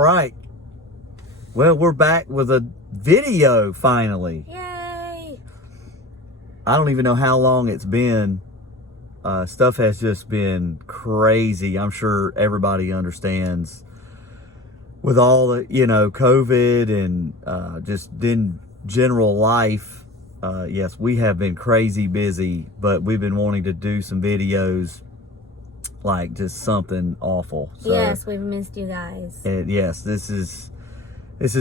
All right. Well, we're back with a video finally. Yay! I don't even know how long it's been. Stuff has just been crazy. I'm sure everybody understands with all the, COVID and just in general life. Yes, we have been crazy busy, but we've been wanting to do some videos, like just something awful. So, yes, we've missed you guys. and yes, this is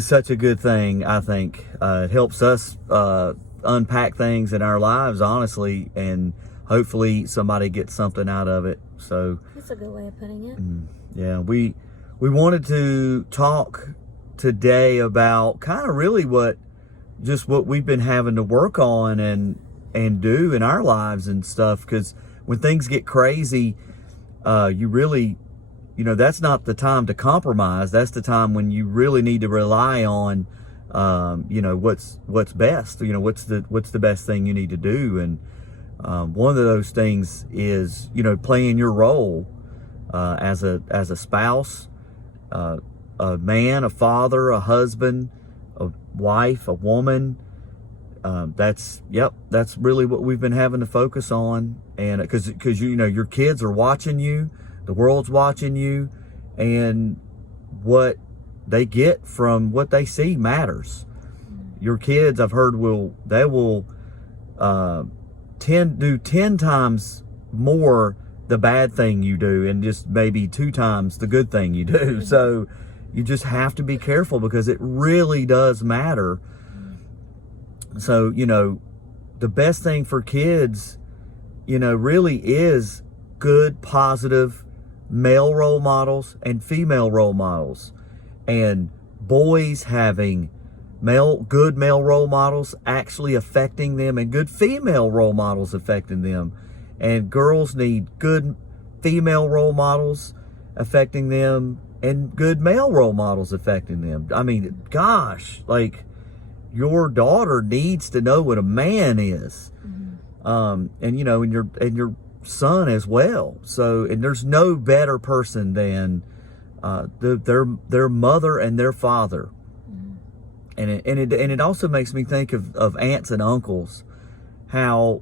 such a good thing. I think it helps us unpack things in our lives, honestly, and hopefully somebody gets something out of it. So That's a good way of putting it. yeah, we wanted to talk today about kind of really what we've been having to work on and do in our lives and stuff, because when things get crazy, you really, that's not the time to compromise. That's the time when you really need to rely on what's best, what's the best thing you need to do. And one of those things is playing your role as a spouse, a man, a father, a husband, a wife, a woman. That's really what we've been having to focus on. And because your kids are watching you, the world's watching you, and what they get from what they see matters. Your kids, I've heard, will do 10 times more the bad thing you do, and just maybe 2 times the good thing you do. So you just have to be careful, because it really does matter. So, the best thing for kids, really is good, positive male role models and female role models. And boys having good male role models actually affecting them, and good female role models affecting them. And girls need good female role models affecting them, and good male role models affecting them. I mean, gosh, like, your daughter needs to know what a man is. And your son as well. So, and there's no better person than their mother and their father. And it also makes me think of aunts and uncles, how,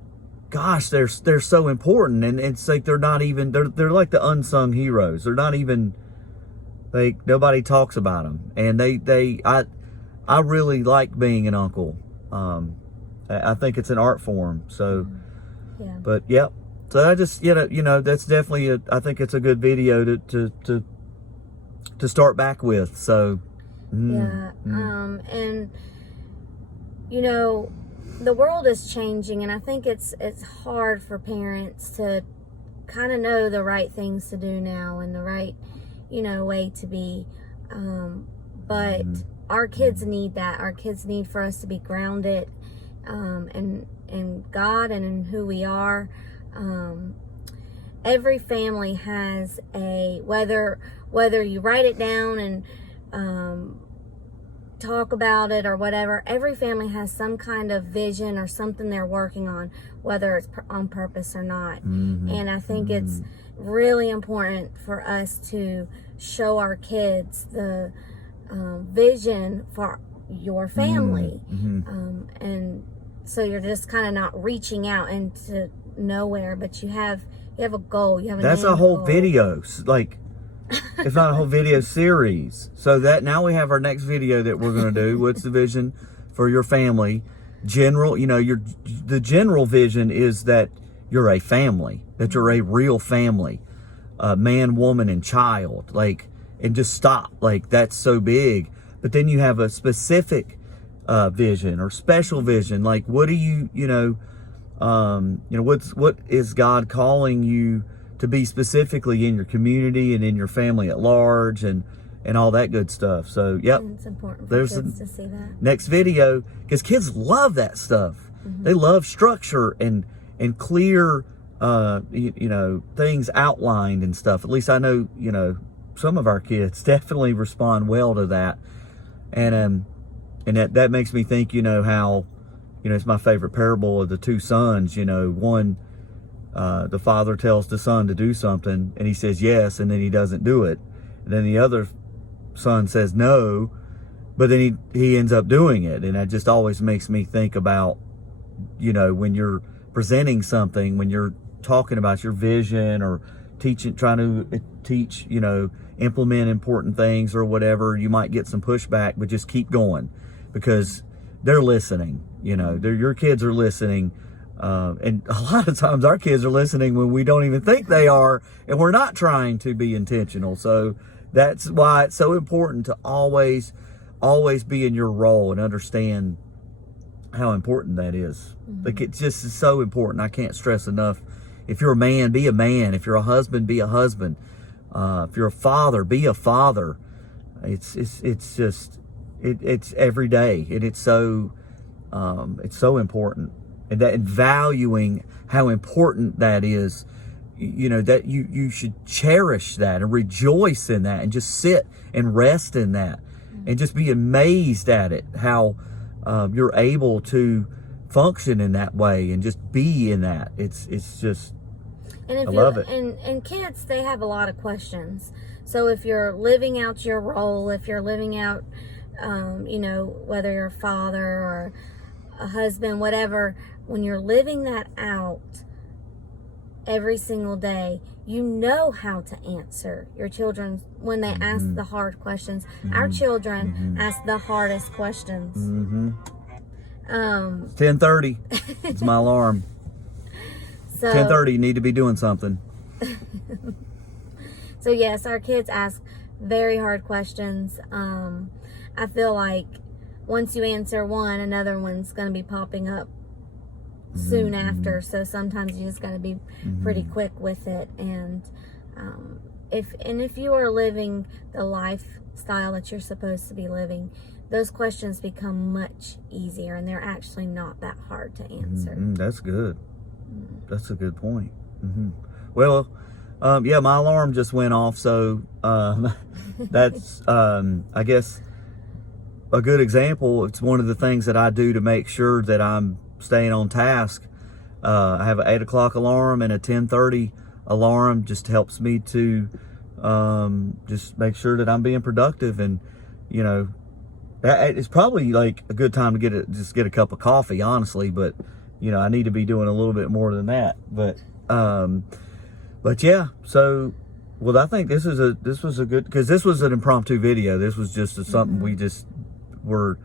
gosh, they're so important. And it's like they're like the unsung heroes. They're not even, like, nobody talks about them. And I really like being an uncle. I think it's an art form. So, Yeah. but yeah. So I just, that's definitely I think it's a good video to start back with. So, Yeah. And the world is changing, and I think it's hard for parents to kind of know the right things to do now and the right, way to be. But our kids need that. Our kids need for us to be grounded in God and in who we are. Every family has whether you write it down and talk about it or whatever, every family has some kind of vision or something they're working on, whether it's on purpose or not. And I think it's really important for us to show our kids the vision for your family. And so you're just kind of not reaching out into nowhere, but you have a goal. You have that's a whole video, like, it's not a whole video series. So that now we have our next video that we're going to do. What's the vision for your family? General, the general vision is that you're a family, that you're a real family, man, woman, and child, like, and just stop. Like, that's so big. But then you have a specific vision or special vision. Like, what do what is God calling you to be specifically in your community and in your family at large, and all that good stuff. So, yep. And it's important for kids to see that. Next video, because kids love that stuff. They love structure and clear, things outlined and stuff. At least I know, some of our kids definitely respond well to that. And that makes me think, how, it's my favorite parable of the 2 sons. One, the father tells the son to do something, and he says yes, and then he doesn't do it. And then the other son says no, but then he ends up doing it. And that just always makes me think about, you know, when you're presenting something, when you're talking about your vision or trying to teach, you know, implement important things or whatever, you might get some pushback, but just keep going because they're listening. You know, your kids are listening. And a lot of times our kids are listening when we don't even think they are, and we're not trying to be intentional. So that's why it's so important to always be in your role and understand how important that is. Like, it just is so important. I can't stress enough. If you're a man, be a man. If you're a husband, be a husband. If you're a father, be a father. It's every day, and it's so important. And valuing how important that is, you know, that you should cherish that and rejoice in that and just sit and rest in that and just be amazed at it, how you're able to function in that way and just be in that. It's just, and if I love it. And kids, they have a lot of questions. So if you're living out your role, if you're living out, you know, whether you're a father or a husband, whatever, when you're living that out every single day, you know how to answer your children when they ask the hard questions. Our children ask the hardest questions. 10:30. It's my alarm. So 10:30. You need to be doing something. So yes, our kids ask very hard questions. I feel like once you answer one, another one's going to be popping up soon after. So sometimes you just got to be pretty quick with it. And if you are living the lifestyle that you're supposed to be living, those questions become much easier, and they're actually not that hard to answer. That's good. That's a good point. Well, yeah, my alarm just went off, so that's I guess a good example. It's one of the things that I do to make sure that I'm staying on task. I have an 8 o'clock alarm and a 10:30 alarm. Just helps me to just make sure that I'm being productive. And you know, it's probably like a good time to just get a cup of coffee, honestly. But you know, I need to be doing a little bit more than that. But yeah. So, well, I think this was a good, because this was an impromptu video. This was just something we just were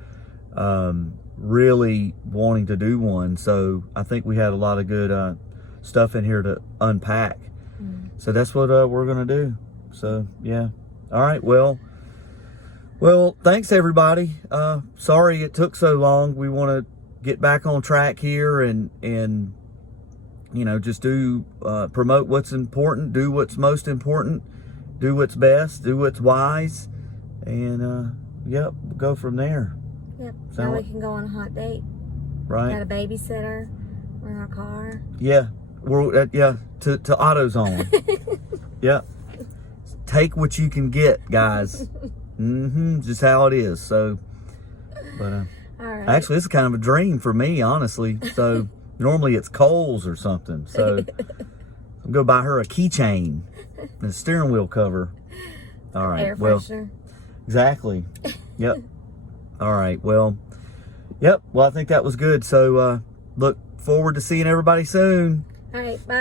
really wanting to do one. So I think we had a lot of good stuff in here to unpack. So that's what we're gonna do. So yeah. All right. Well, thanks everybody. Sorry it took so long. We want to get back on track here and you know, just do promote what's important, do what's most important, do what's best, do what's wise, and yep, go from there. Yep. Now we can go on a hot date. Right. Got a babysitter. We're in our car. Yeah. We're to AutoZone. Yep. Take what you can get, guys. Just how it is. So, but all right. actually, it's kind of a dream for me, honestly. So normally it's Kohl's or something. So I'm gonna buy her a keychain and a steering wheel cover. All right. Air freshener. Exactly. Yep. All right. Well, yep. Well, I think that was good. So look forward to seeing everybody soon. All right. Bye.